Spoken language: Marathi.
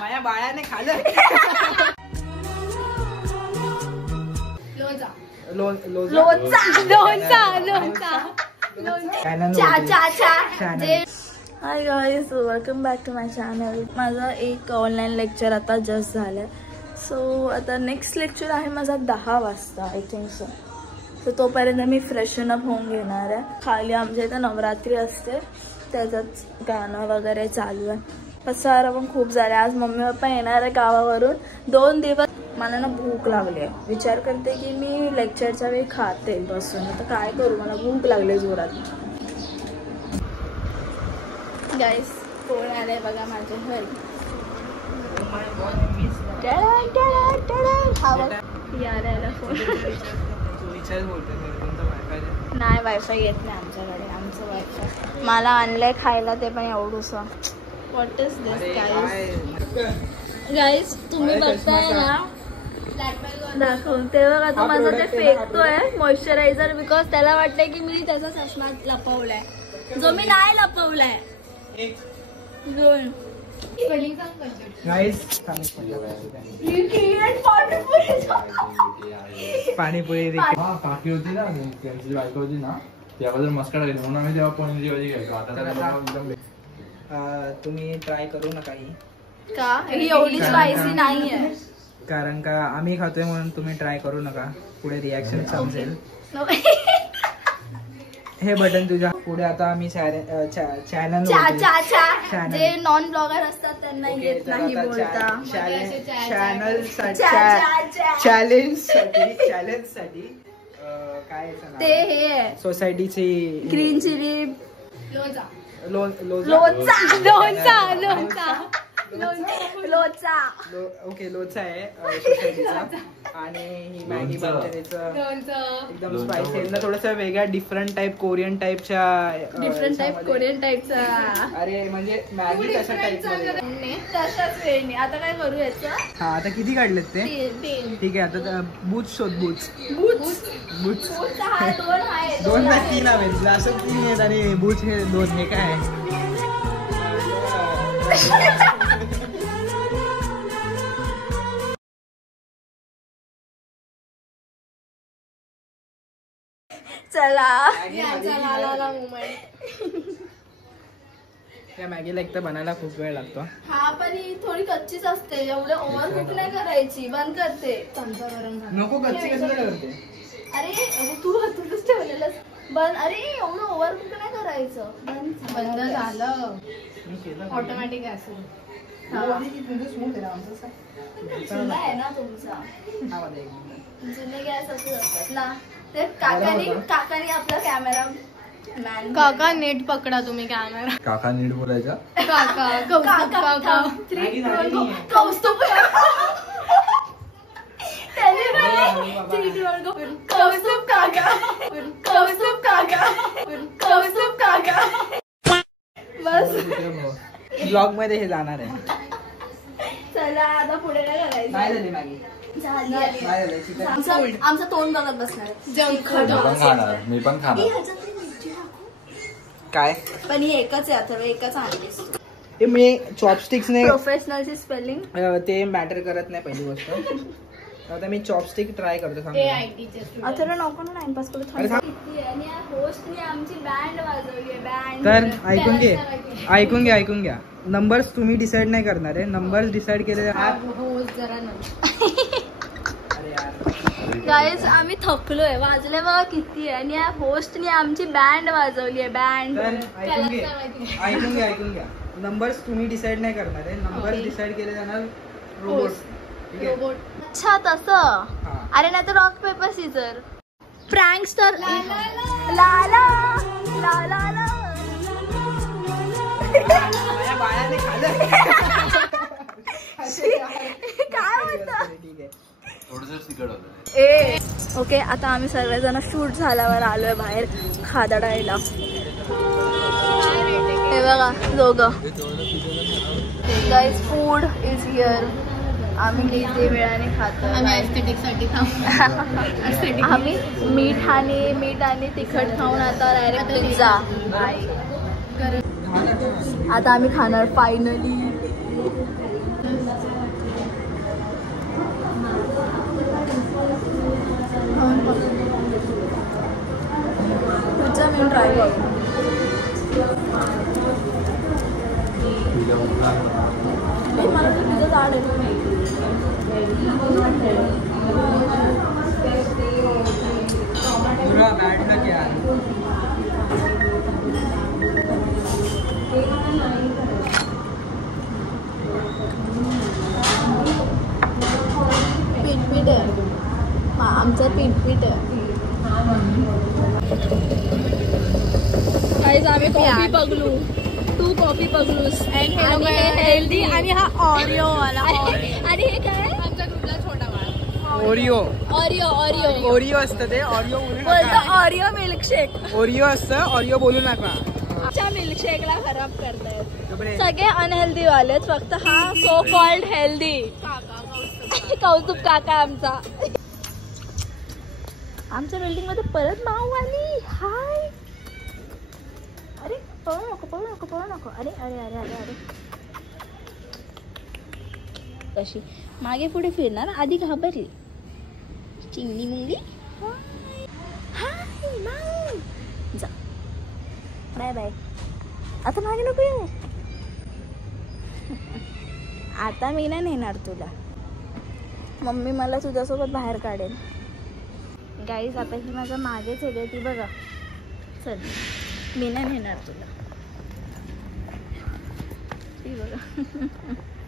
माझ्या बाळाने खाल्लं. Hi guys, welcome back to my channel. माझं एक ऑनलाईन लेक्चर आता जस्ट झालं. सो आता नेक्स्ट लेक्चर आहे माझा 10 वाजता आय थिंक सो. तर तोपर्यंत मी फ्रेशन अप होऊन घेणार आहे. खाली आमच्या इथं नवरात्री असते, त्याचंच गाणं वगैरे चालू आहे. पसारा पण खूप झाले. आज मम्मी पप्पा येणार आहे गावावरून. 2 दिवस मला ना भूक लागली आहे. विचार करते की मी लेक्चरच्या वेळी खाते बसून. आता काय करू, मला भूक लागली जोरात. गाईस कोण आलंय बघा माझ्या घरी. नाही वायफाय येत नाही आमच्याकडे. आमचं वायफाय मला आणलंय खायला, ते पण एवढूसं. व्हॉट इज दिस गाईस? तुम्ही बघताय ना, दाखवते बघा. तो माझा ते फेकतोय मॉइश्चरायझर, बिकॉज त्याला वाटतंय की मी त्याचा चष्मा लपवलाय, जो मी नाही लपवलाय. पाणीपुरी काकी होती ना, त्यांची बायको होती ना, त्याबद्दल मस्कड गेली म्हणून आम्ही तेव्हा पनीरची भाजी घ्यायचो. आता तुम्ही ट्राय करू नका ही, का ही एवढी स्पायसी नाहीये. कारण का आम्ही खातोय म्हणून तुम्ही ट्राय करू नका. पुढे रिॲक्शन समजेल. हे बटन तुझ्या पुढे. आता आम्ही चॅनल जे नॉन ब्लॉगर असतात त्यांना येत नाही बोलता. चॅलेंज साठी काय ते हे सोसायटीची ग्रीन चिली ओके लोचा आहे सोसायटीचा. आणि ही मॅगी बनते एकदम स्पायसी आहे ना, थोडंसं वेगळ्या डिफरंट टाइप कोरियन टाइपच्या. अरे म्हणजे मॅगी तशा टाइप मध्ये तशाच वेळी. आता काय करू याचं? हा आता किती काढलेत ते? ठीक आहे. आता बूच शोध. बूच 2 ना 3 आहेत. असं 3 आहेत आणि बूच हे 2. हे काय चला त्या मॅगीला एक तर बनायला खूप वेळ लागतो. हा पण ही थोडी कच्चीच असते. एवढं ओव्हर कुक नाही करायची. बंद करते. नको कच्ची कशाला करते? अरे तू हातूनच ठेवलेलं बंद. अरे एवढं ओव्हर कुक नाही करायचं. बंद झालं ऑटोमॅटिक गॅस. जुना आहे ना तुमचा, जुने गॅस असे असतात ना. ते काकानी आपला कॅमेरा काका नीट पकडा तुम्ही कॅमेरा. काका नीट बोलायचा. कौस्तुभ काका. बस ब्लॉग मध्ये हे जाणार आहे. चला आता पुढे काय करायचं? नाही झाली मॅगी. आमचं तोंड बघत बसणार. मी पण खाणार. काय पण ही एकच आहे. आता एकच आणलीस. मी चॉपस्टिक्सने प्रोफेशनलची स्पेलिंग ते मॅटर करत नाही. पहिली गोष्ट आता मी चॉपस्टिक ट्राय करतो. आता नको ना टाइमपास करू. होस्टने आमची बँड वाजवली. बँड तर ऐकून घ्या. नंबर्स तुम्ही डिसाइड नाही करणार आहे. नंबर्स डिसाइड केले. गाईज आम्ही थकलोय. वाजले बघा किती आहे. आणि या होस्टने आमची बँड वाजवली आहे. बँड. ऐकून घ्या. नंबर्स तुम्ही डिसाइड नाही करणार आहे. नंबर्स डिसाइड केले जाणार रोबोट. अच्छा तसं. अरे नाही तर रॉक पेपर सीझर. प्रँकस्टर. बाळाने खाल्लं. काय होतं? ओके आता आम्ही सर्वजण शूट झाल्यावर आलोय बाहेर खादाडायला. हे बघा दोघं. Guys food is here. आम्ही किती वेळाने खातो. आम्ही मीठ आणि तिखट खाऊन आता डायरेक्ट पिझ्झा. आता आम्ही खाणार फायनली. बैड लग गया पीठ आहे आमचं पीठ आहे गाईज आम्ही कॉफी बघलू तू कॉफी बघलूस आणि हेल्दी आणि हा ऑरिओ वाला आणि हे काय आमचा कुठला छोटा बाळ ओरिओ असतं ते ऑरिओ बोलतो ऑरिओ मिल्कशेक ओरिओ असतं ऑरिओ बोलू नका आमच्या मिल्कशेकला खराब करतायत सगळे अनहेल्दी वालेच फक्त हा सो कॉल्ड हेल्दी कौतुक काका आमचा आमच्या बिल्डिंग मध्ये परत माऊ आली हाय अरे पळू नको अरे कशी मागे पुढे फिरणार आधी घाबरली चिंगली मुंगली हाय माऊ जा बाय आता मागे नको येऊ आता मी नाही नेणार तुला मम्मी मला तुझ्यासोबत बाहेर काढेल गाईज आता ही माझ्या मागेच येते ती बघा चल मी नाही नेणार तुला ती बघा